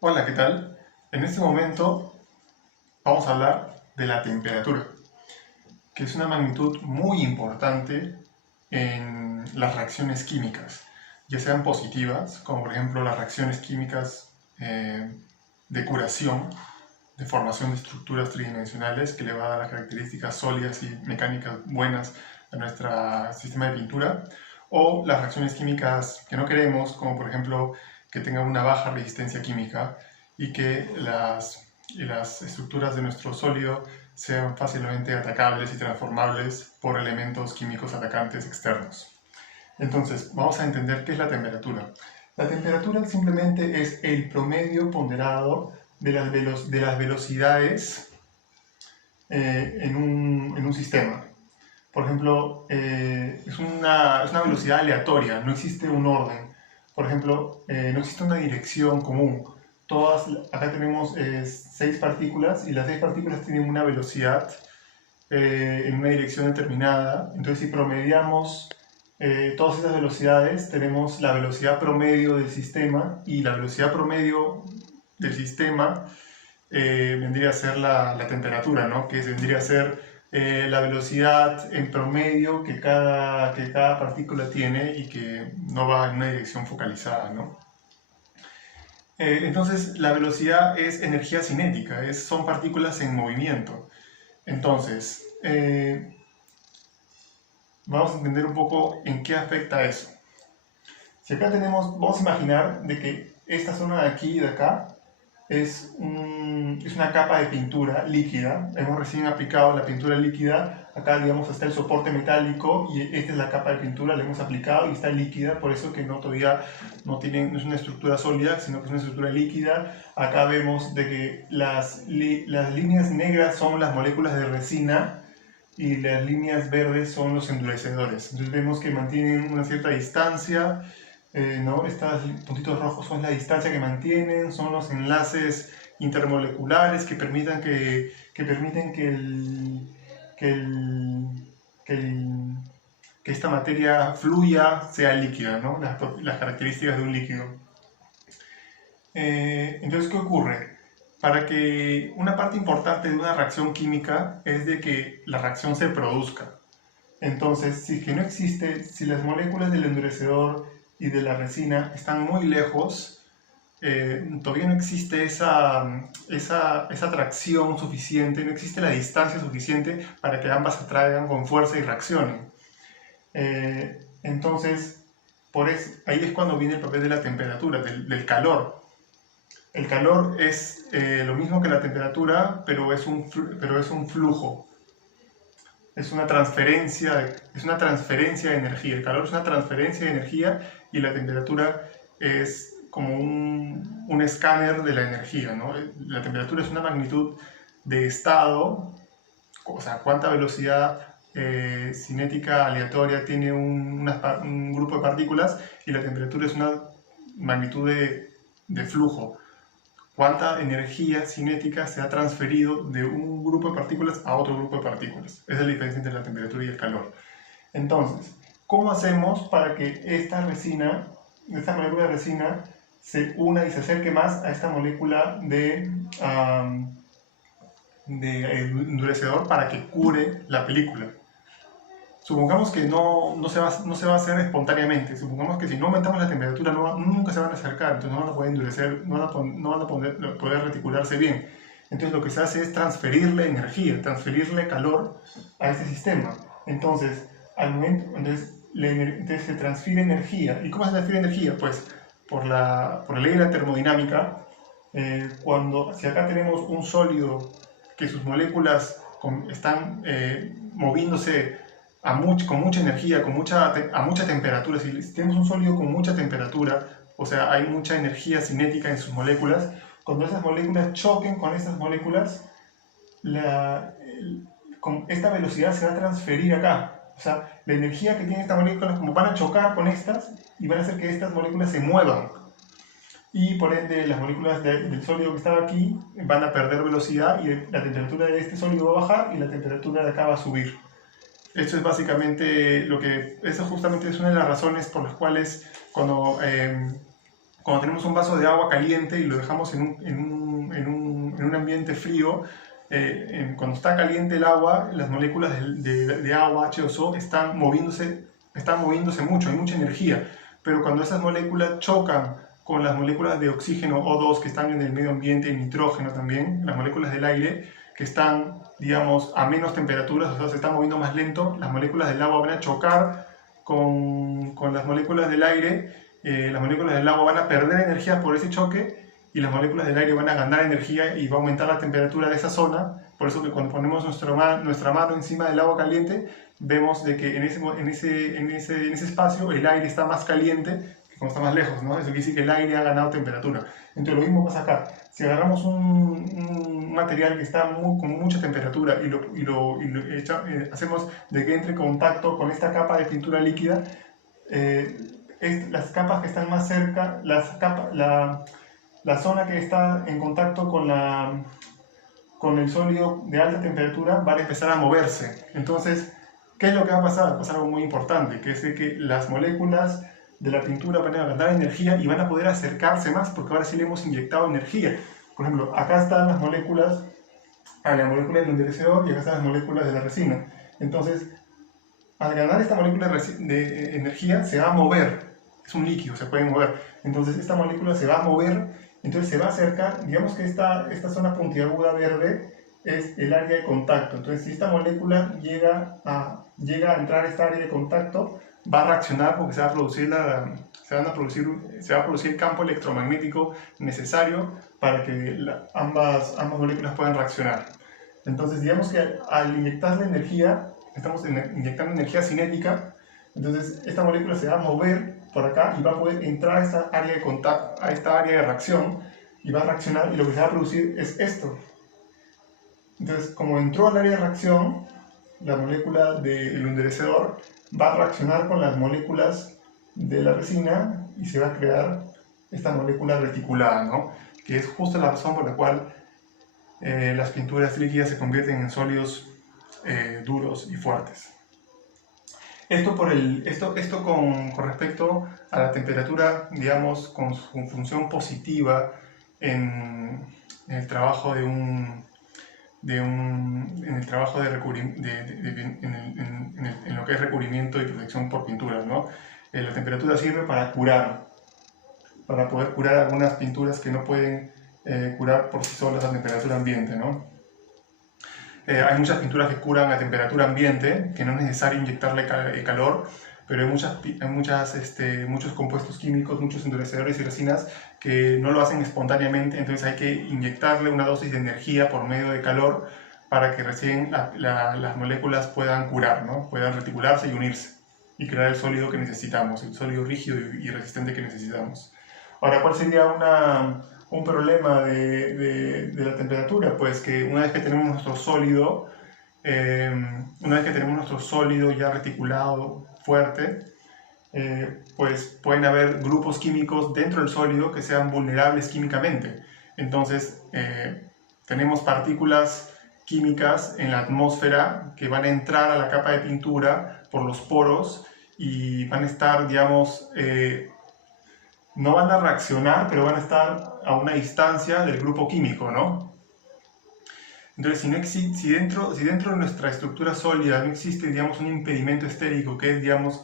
Hola, ¿qué tal? En este momento vamos a hablar de la temperatura, que es una magnitud muy importante en las reacciones químicas, ya sean positivas, como por ejemplo las reacciones químicas de curación, de formación de estructuras tridimensionales, que le va a dar las características sólidas y mecánicas buenas a nuestro sistema de pintura, o las reacciones químicas que no queremos, como por ejemplo que tengan una baja resistencia química y que las estructuras de nuestro sólido sean fácilmente atacables y transformables por elementos químicos atacantes externos. Entonces, vamos a entender qué es la temperatura. La temperatura simplemente es el promedio ponderado de las velocidades en un sistema. Por ejemplo, es una velocidad aleatoria, no existe un orden. Por ejemplo, no existe una dirección común. Acá tenemos 6 partículas y las 6 partículas tienen una velocidad en una dirección determinada. Entonces, si promediamos todas esas velocidades, tenemos la velocidad promedio del sistema y la velocidad promedio del sistema vendría a ser la temperatura, ¿no? Que vendría a ser la velocidad en promedio que cada partícula tiene y que no va en una dirección focalizada, ¿no? Entonces, la velocidad es energía cinética, son partículas en movimiento. Entonces, vamos a entender un poco en qué afecta eso. Si acá vamos a imaginar de que esta zona de aquí y de acá es una capa de pintura líquida. Hemos recién aplicado la pintura líquida. Acá, digamos, está el soporte metálico y esta es la capa de pintura, la hemos aplicado y está líquida, por eso que todavía no es una estructura sólida, sino que es una estructura líquida. Acá vemos de que las líneas negras son las moléculas de resina y las líneas verdes son los endurecedores. Entonces vemos que mantienen una cierta distancia, ¿no? Estos puntitos rojos son la distancia que mantienen, son los enlaces intermoleculares que permiten que esta materia fluya, sea líquida, ¿no? Las características de un líquido. Entonces, ¿qué ocurre? Para que una parte importante de una reacción química es de que la reacción se produzca. Entonces, si las moléculas del endurecedor y de la resina están muy lejos, todavía no existe esa atracción suficiente, no existe la distancia suficiente para que ambas atraigan con fuerza y reaccionen. Entonces, ahí es cuando viene el papel de la temperatura, del calor. El calor es lo mismo que la temperatura, pero es un flujo. Es una transferencia de energía. El calor es una transferencia de energía y la temperatura es como un escáner de la energía, ¿no? La temperatura es una magnitud de estado, o sea, cuánta velocidad cinética aleatoria tiene un grupo de partículas, y la temperatura es una magnitud de flujo. Cuánta energía cinética se ha transferido de un grupo de partículas a otro grupo de partículas. Esa es la diferencia entre la temperatura y el calor. Entonces, ¿cómo hacemos para que esta molécula de resina se una y se acerque más a esta molécula de endurecedor para que cure la película? Supongamos que no se va a hacer espontáneamente. Supongamos que si no aumentamos la temperatura nunca se van a acercar, entonces no van a poder endurecer, no van a poder reticularse bien. Entonces lo que se hace es transferirle energía, transferirle calor a este sistema. Entonces, entonces se transfiere energía. ¿Y cómo se transfiere energía? Pues por la ley de la termodinámica. Si acá tenemos un sólido que sus moléculas están moviéndose con mucha energía, a mucha temperatura. Si tenemos un sólido con mucha temperatura, o sea, hay mucha energía cinética en sus moléculas, cuando esas moléculas choquen con estas moléculas, con esta velocidad se va a transferir acá. O sea, la energía que tienen estas moléculas, como van a chocar con estas, y van a hacer que estas moléculas se muevan. Y por ende, las moléculas del sólido que estaba aquí van a perder velocidad y la temperatura de este sólido va a bajar y la temperatura de acá va a subir. Esto es básicamente eso justamente es una de las razones por las cuales cuando cuando tenemos un vaso de agua caliente y lo dejamos en un ambiente frío, cuando está caliente el agua, las moléculas de agua, H2O, están moviéndose mucho, hay mucha energía. Pero cuando esas moléculas chocan con las moléculas de oxígeno O2 que están en el medio ambiente, y nitrógeno también, las moléculas del aire, que están, digamos, a menos temperaturas, o sea, se están moviendo más lento, las moléculas del agua van a chocar con las moléculas del aire, las moléculas del agua van a perder energía por ese choque, y las moléculas del aire van a ganar energía y va a aumentar la temperatura de esa zona. Por eso que cuando ponemos nuestra mano encima del agua caliente, vemos de que en ese espacio el aire está más caliente que cuando está más lejos, ¿no? Eso quiere decir que el aire ha ganado temperatura. Entonces lo mismo pasa acá. Si agarramos un material que está con mucha temperatura y hacemos de que entre en contacto con esta capa de pintura líquida, las capas que están más cerca, la zona que está en contacto con el sólido de alta temperatura va a empezar a moverse. Entonces, ¿qué es lo que va a pasar? Va a pasar algo muy importante, que es de que las moléculas de la pintura van a ganar energía y van a poder acercarse más porque ahora sí le hemos inyectado energía. Por ejemplo, acá están las moléculas, la molécula del endurecedor y acá están las moléculas de la resina. Entonces, al ganar esta molécula de energía, se va a mover. Es un líquido, se puede mover. Entonces, esta molécula se va a mover, entonces se va a acercar. Digamos que esta zona puntiaguda verde es el área de contacto. Entonces, si esta molécula llega a entrar a esta área de contacto, va a reaccionar porque se va a producir el campo electromagnético necesario para que ambas moléculas puedan reaccionar. Entonces, digamos que al inyectarle energía, estamos inyectando energía cinética, entonces esta molécula se va a mover por acá y va a poder entrar a esta área de contacto, a esta área de reacción, y va a reaccionar, y lo que se va a producir es esto. Entonces, como entró al área de reacción, la molécula del endurecedor va a reaccionar con las moléculas de la resina y se va a crear esta molécula reticulada, ¿no? Que es justo la razón por la cual las pinturas líquidas se convierten en sólidos duros y fuertes. Esto con respecto a la temperatura, digamos, con función positiva en el trabajo en lo que es recubrimiento y protección por pinturas, ¿no? La temperatura sirve para poder curar algunas pinturas que no pueden curar por sí solas a temperatura ambiente, ¿no? Hay muchas pinturas que curan a temperatura ambiente, que no es necesario inyectarle calor, pero hay muchos compuestos químicos, muchos endurecedores y resinas que no lo hacen espontáneamente, entonces hay que inyectarle una dosis de energía por medio de calor para que recién las moléculas puedan curar, ¿no? Puedan reticularse y unirse y crear el sólido que necesitamos, el sólido rígido y resistente que necesitamos. Ahora, ¿cuál sería un problema de la temperatura? Pues que una vez que tenemos nuestro sólido ya reticulado, fuerte, pues pueden haber grupos químicos dentro del sólido que sean vulnerables químicamente. Entonces, tenemos partículas químicas en la atmósfera que van a entrar a la capa de pintura por los poros y van a estar, digamos, no van a reaccionar, pero van a estar a una distancia del grupo químico, ¿no? Entonces, si dentro de nuestra estructura sólida no existe, digamos, un impedimento estérico, que es, digamos,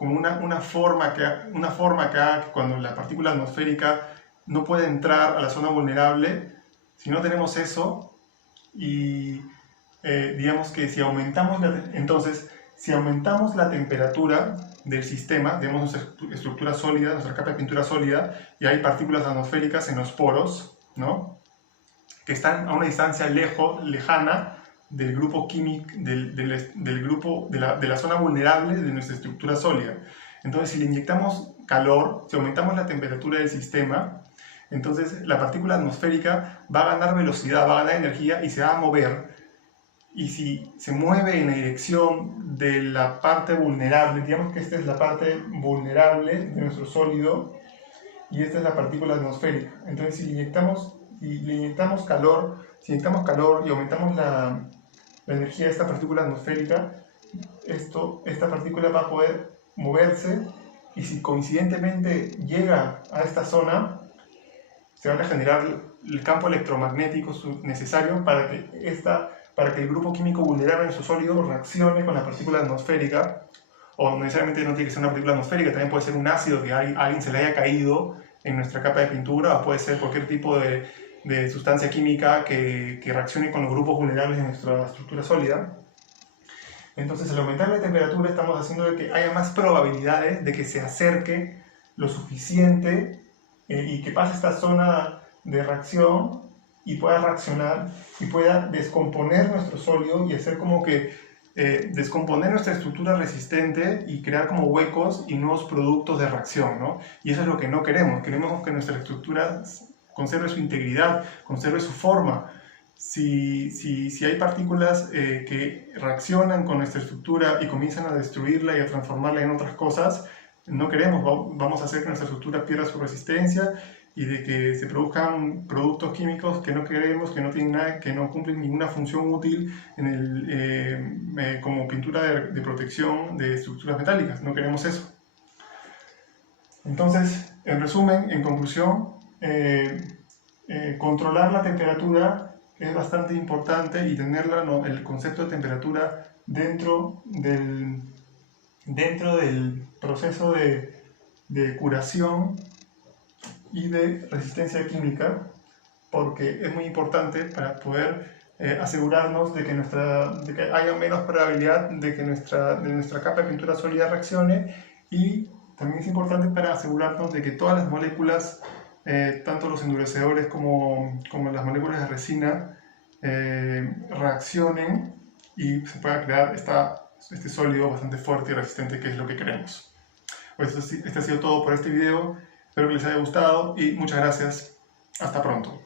una forma que haga que cuando la partícula atmosférica no puede entrar a la zona vulnerable, si no tenemos eso, y digamos que si aumentamos la temperatura del sistema, digamos, nuestra estructura sólida, nuestra capa de pintura sólida, y hay partículas atmosféricas en los poros, ¿no? Que están a una distancia lejana del grupo químico, de la zona vulnerable de nuestra estructura sólida. Entonces, si le inyectamos calor, si aumentamos la temperatura del sistema, entonces la partícula atmosférica va a ganar velocidad, va a ganar energía y se va a mover. Y si se mueve en la dirección de la parte vulnerable, digamos que esta es la parte vulnerable de nuestro sólido y esta es la partícula atmosférica. Entonces, si le inyectamos calor y aumentamos la energía de esta partícula atmosférica, esta partícula va a poder moverse y si coincidentemente llega a esta zona, se van a generar el campo electromagnético necesario para que el grupo químico vulnerable en su sólido reaccione con la partícula atmosférica, o necesariamente no tiene que ser una partícula atmosférica, también puede ser un ácido que a alguien se le haya caído en nuestra capa de pintura, o puede ser cualquier tipo de sustancia química que reaccione con los grupos vulnerables de nuestra estructura sólida. Entonces, al aumentar la temperatura estamos haciendo de que haya más probabilidades de que se acerque lo suficiente y que pase esta zona de reacción y pueda reaccionar y pueda descomponer nuestro sólido y hacer como que descomponer nuestra estructura resistente y crear como huecos y nuevos productos de reacción, ¿no? Y eso es lo que no queremos. Queremos que nuestra estructura conserve su integridad, conserve su forma. Si hay partículas que reaccionan con nuestra estructura y comienzan a destruirla y a transformarla en otras cosas, no queremos, vamos a hacer que nuestra estructura pierda su resistencia y de que se produzcan productos químicos que no queremos, que no tienen nada, que no cumplen ninguna función útil como pintura de protección de estructuras metálicas. No queremos eso. Entonces, en resumen, en conclusión, controlar la temperatura es bastante importante y tenerla, ¿no? El concepto de temperatura dentro del proceso de curación y de resistencia química, porque es muy importante para poder asegurarnos de que haya menos probabilidad de que nuestra capa de pintura sólida reaccione, y también es importante para asegurarnos de que todas las moléculas, tanto los endurecedores como las moléculas de resina, reaccionen y se pueda crear este sólido bastante fuerte y resistente, que es lo que queremos. Pues este ha sido todo por este video. Espero que les haya gustado y muchas gracias. Hasta pronto.